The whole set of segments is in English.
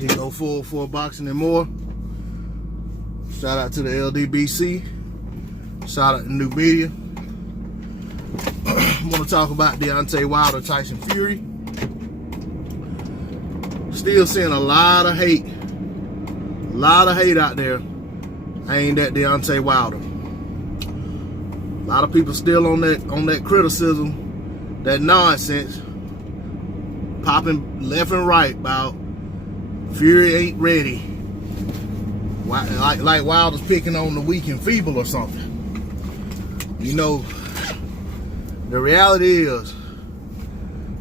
You go full boxing and more. Shout out to the LDBC. Shout out to New Media. I want to talk about Deontay Wilder, Tyson Fury. Still seeing a lot of hate out there aimed at Deontay Wilder. A lot of people still on that criticism, that nonsense, popping left and right about Fury ain't ready. Like Wilder's picking on the weak and feeble or something. You know, the reality is,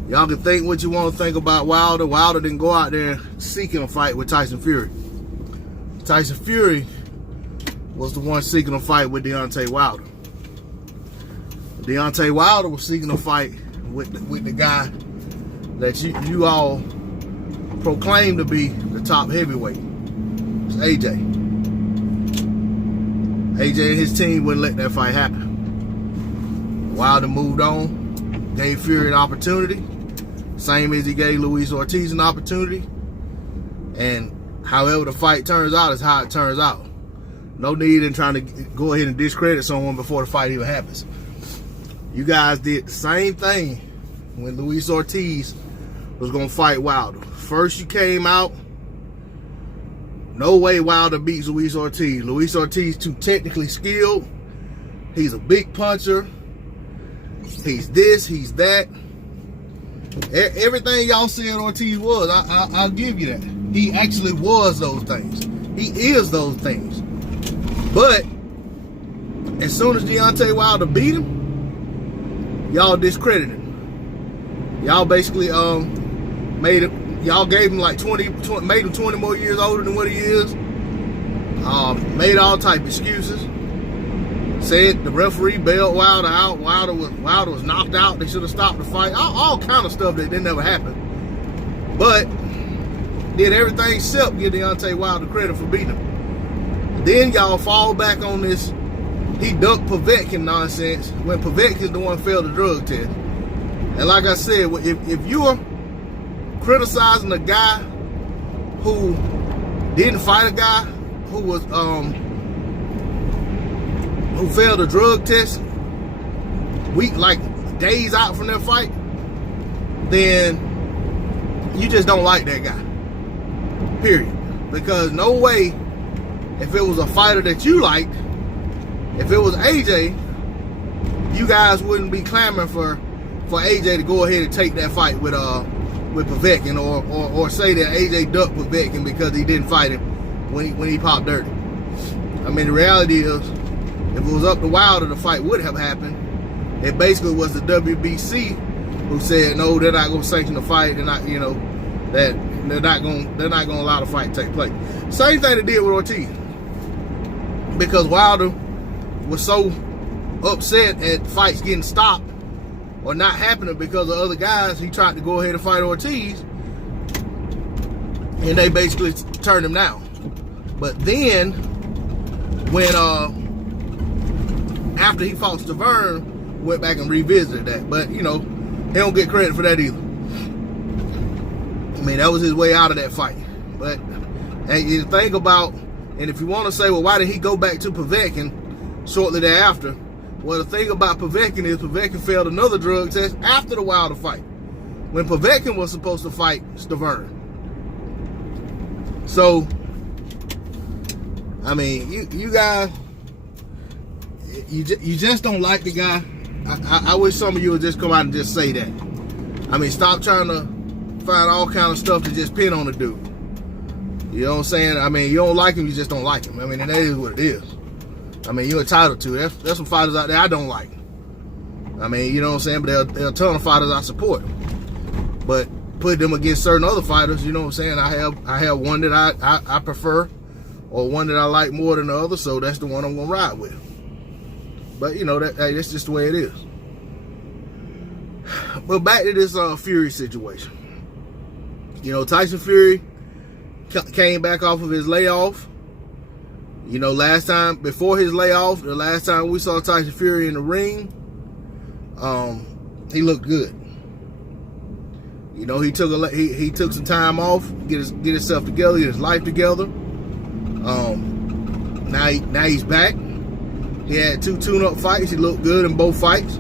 y'all can think what you want to think about Wilder. Wilder didn't go out there seeking a fight with Tyson Fury. Tyson Fury was the one seeking a fight with Deontay Wilder. Deontay Wilder was seeking a fight with the guy that you all proclaim to be the top heavyweight. It's AJ. AJ and his team wouldn't let that fight happen. Wilder moved on, gave Fury an opportunity, same as he gave Luis Ortiz an opportunity. And however the fight turns out is how it turns out. No need in trying to go ahead and discredit someone before the fight even happens. You guys did the same thing when Luis Ortiz was going to fight Wilder. First you came out, no way Wilder beats Luis Ortiz. Luis Ortiz too technically skilled. He's a big puncher. He's this, he's that. Everything y'all said Ortiz was, I'll give you that. He actually was those things. He is those things. But as soon as Deontay Wilder beat him, y'all discredited him. Y'all basically made him, y'all gave him like 20, made him 20 more years older than what he is. Made all type of excuses. Said the referee bailed Wilder out. Wilder was knocked out. They should have stopped the fight. All kind of stuff that didn't never happen. But did everything except give Deontay Wilder credit for beating him. Then y'all fall back on this he ducked Povetkin nonsense when Povetkin's the one failed the drug test. And like I said, if you're criticizing a guy who didn't fight a guy who was who failed a drug test like days out from their fight, then you just don't like that guy. Period. Because no way, if it was a fighter that you liked, if it was AJ, you guys wouldn't be clamoring for AJ to go ahead and take that fight with Povetkin, or say that AJ ducked Povetkin because he didn't fight him when he popped dirty. I mean, the reality is, if it was up to Wilder, the fight would have happened. It basically was the WBC who said no, they're not going to sanction the fight. They're not, that they're not going to allow the fight to take place. Same thing they did with Ortiz, because Wilder was so upset at fights getting stopped or not happening because of other guys. He tried to go ahead and fight Ortiz, and they basically turned him down. But then, when after he fought Stavern, went back and revisited that. But he don't get credit for that either. I mean, that was his way out of that fight. But and you think about, and if you want to say, well, why did he go back to Povetkin shortly thereafter? Well, the thing about Povetkin is Povetkin failed another drug test after the Wilder fight, when Povetkin was supposed to fight Stavern. So, I mean, you guys, you just don't like the guy. I wish some of you would just come out and just say that. I mean, stop trying to find all kind of stuff to just pin on the dude. You know what I'm saying? I mean, you don't like him, you just don't like him. I mean, and that is what it is. I mean, you're entitled to it. There's some fighters out there I don't like. I mean, you know what I'm saying? But there are a ton of fighters I support. But put them against certain other fighters, you know what I'm saying? I have one that I prefer, or one that I like more than the other, so that's the one I'm gonna ride with. But that's just the way it is. But back to this Fury situation. Tyson Fury came back off of his layoff. Last time, before his layoff, the last time we saw Tyson Fury in the ring, he looked good. You know, he took some time off, get himself together, get his life together. Now he's back. He had 2 tune-up fights. He looked good in both fights.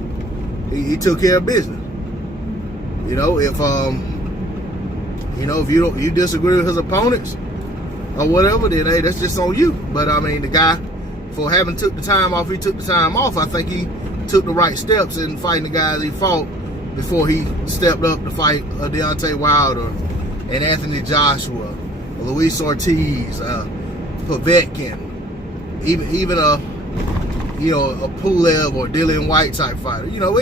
He took care of business. You know, if you disagree with his opponents or whatever, then hey, that's just on you. But I mean, the guy, for having took the time off, he took the time off. I think he took the right steps in fighting the guys he fought before he stepped up to fight Deontay Wilder and Anthony Joshua, Luis Ortiz, Povetkin, even a Pulev or Dillian White type fighter. You know,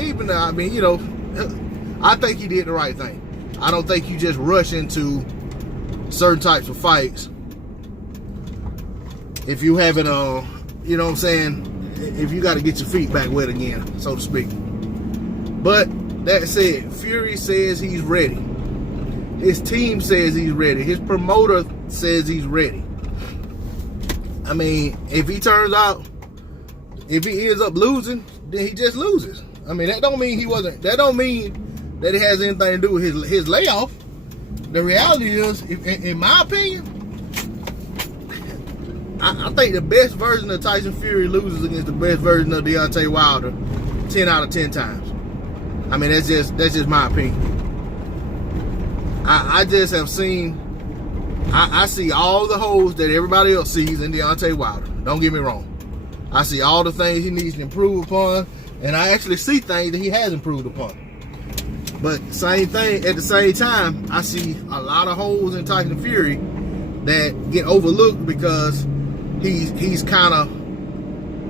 I think he did the right thing. I don't think you just rush into certain types of fights if you haven't, you know what I'm saying, if you got to get your feet back wet again, so to speak. But that said, Fury says he's ready. His team says he's ready. His promoter says he's ready. I mean, if he ends up losing, then he just loses. I mean, that don't mean that it has anything to do with his layoff. The reality is, in my opinion, I think the best version of Tyson Fury loses against the best version of Deontay Wilder 10 out of 10 times. I mean, that's just my opinion. I just have seen, I see all the holes that everybody else sees in Deontay Wilder. Don't get me wrong. I see all the things he needs to improve upon, and I actually see things that he has improved upon. But same thing, at the same time, I see a lot of holes in Tyson Fury that get overlooked because he's kind of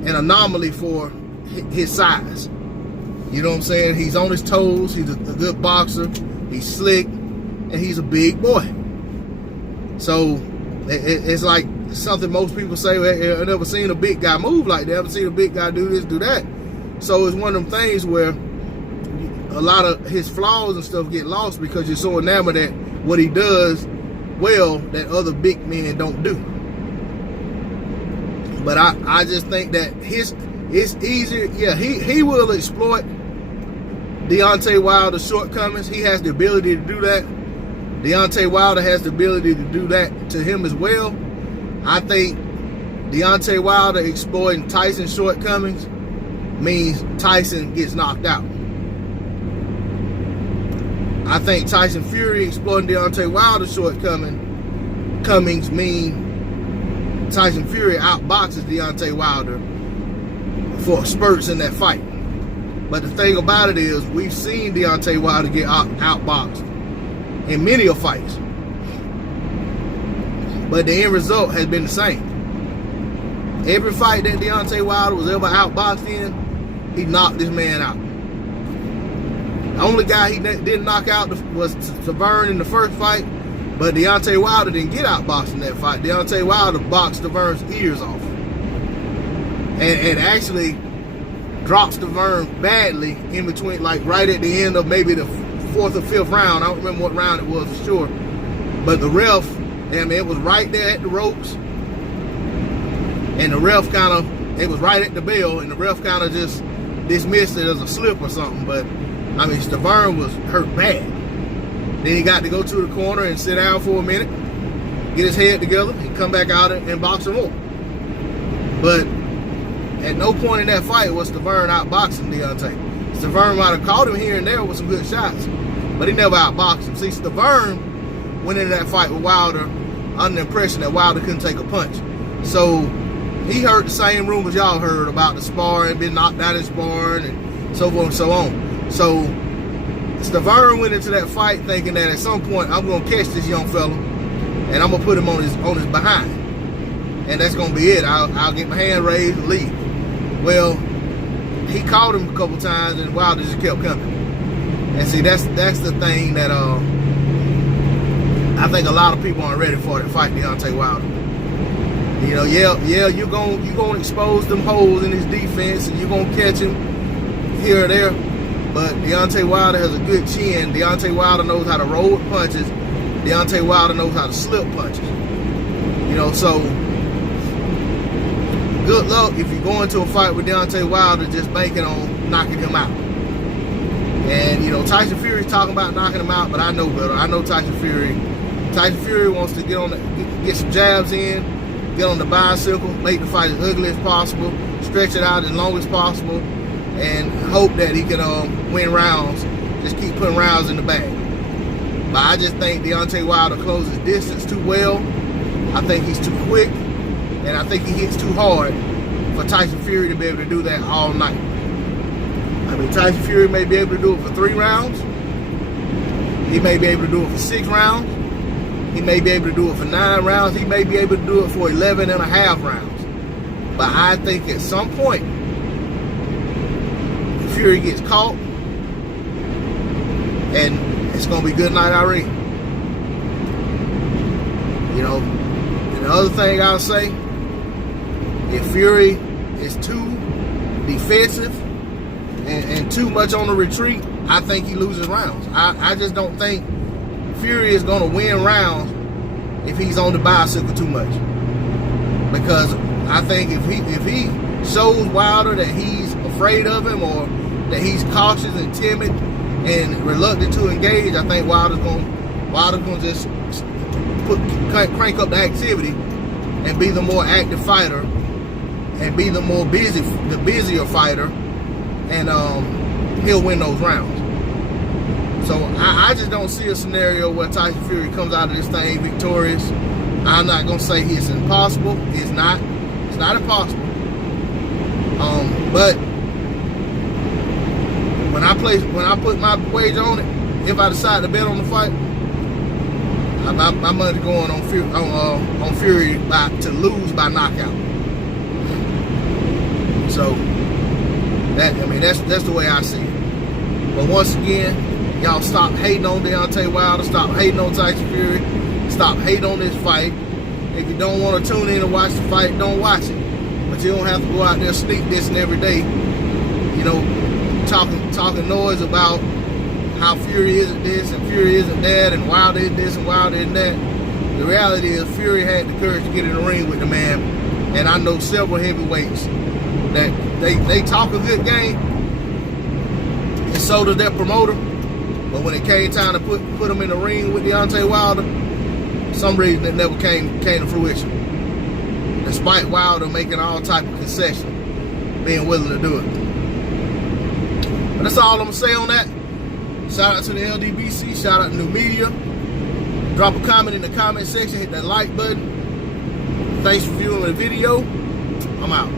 an anomaly for his size. You know what I'm saying? He's on his toes. He's a good boxer. He's slick, and he's a big boy. So it's like something most people say, well, I've never seen a big guy move like that. I haven't seen a big guy do this, do that. So it's one of them things where a lot of his flaws and stuff get lost because you're so enamored at what he does well that other big men don't do. But I just think that it's easier. Yeah, he will exploit Deontay Wilder's shortcomings. He has the ability to do that. Deontay Wilder has the ability to do that to him as well. I think Deontay Wilder exploiting Tyson's shortcomings means Tyson gets knocked out. I think Tyson Fury exploiting Deontay Wilder's shortcomings mean Tyson Fury outboxes Deontay Wilder for spurts in that fight. But the thing about it is, we've seen Deontay Wilder get outboxed in many of fights. But the end result has been the same. Every fight that Deontay Wilder was ever outboxed in, he knocked this man out. The only guy he didn't knock out was Tavern in the first fight, but Deontay Wilder didn't get outboxed in that fight. Deontay Wilder boxed Tavern's ears off. And actually drops Tavern badly in between, like right at the end of maybe the 4th or 5th round. I don't remember what round it was for sure. But the ref, I mean, it was right there at the ropes. And the ref it was right at the bell, and the ref kind of just dismissed it as a slip or something. But I mean, Tavern was hurt bad. Then he got to go to the corner and sit down for a minute, get his head together, and come back out and box some more. But at no point in that fight was Tavern outboxing Deontay. Tavern might have caught him here and there with some good shots, but he never outboxed him. See, Tavern went into that fight with Wilder under the impression that Wilder couldn't take a punch. So he heard the same rumors y'all heard about the sparring, been knocked out in sparring, and so forth and so on. So Tavern went into that fight thinking that at some point I'm going to catch this young fella and I'm going to put him on his behind. And that's going to be it. I'll get my hand raised and leave. Well, he caught him a couple times and Wilder just kept coming. And see, that's the thing that I think a lot of people aren't ready for, to fight Deontay Wilder. You know, yeah, you're gonna expose them holes in his defense and you're gonna catch him here or there. But Deontay Wilder has a good chin. Deontay Wilder knows how to roll with punches. Deontay Wilder knows how to slip punches. You know, so good luck if you go into a fight with Deontay Wilder just banking on knocking him out. And, you know, Tyson Fury's talking about knocking him out, but I know better. I know Tyson Fury. Tyson Fury wants to get some jabs in, get on the bicycle, make the fight as ugly as possible, stretch it out as long as possible, and hope that he can win rounds. Just keep putting rounds in the bag. But I just think Deontay Wilder closes distance too well. I think he's too quick, and I think he hits too hard for Tyson Fury to be able to do that all night. I mean, Tyson Fury may be able to do it for 3 rounds. He may be able to do it for 6 rounds. He may be able to do it for 9 rounds. He may be able to do it for 11 and a half rounds. But I think at some point, Fury gets caught, and it's going to be good night, Irene. You know, and the other thing I'll say, if Fury is too defensive and too much on the retreat, I think he loses rounds. I just don't think Fury is going to win rounds if he's on the bicycle too much. Because I think if he shows Wilder that he's afraid of him, or that he's cautious and timid and reluctant to engage, I think Wilder's going to just crank up the activity and be the more active fighter and be the busier fighter, and he'll win those rounds. So I just don't see a scenario where Tyson Fury comes out of this thing victorious. I'm not gonna say it's impossible. It's not impossible. But when I put my wager on it, if I decide to bet on the fight, my money's going on Fury to lose by knockout. So that's the way I see it. But once again, y'all stop hating on Deontay Wilder, stop hating on Tyson Fury, stop hating on this fight. If you don't want to tune in and watch the fight, don't watch it. But you don't have to go out there sneak dissing every day, you know, talking noise about how Fury isn't this and Fury isn't that and Wilder is this and Wilder isn't that. The reality is Fury had the courage to get in the ring with the man, and I know several heavyweights that they talk a good game, and so does their promoter. But when it came time to put them in the ring with Deontay Wilder, for some reason it never came to fruition. Despite Wilder making all type of concessions, being willing to do it. But that's all I'm gonna say on that. Shout out to the LDBC, shout out to New Media. Drop a comment in the comment section, hit that like button. Thanks for viewing the video. I'm out.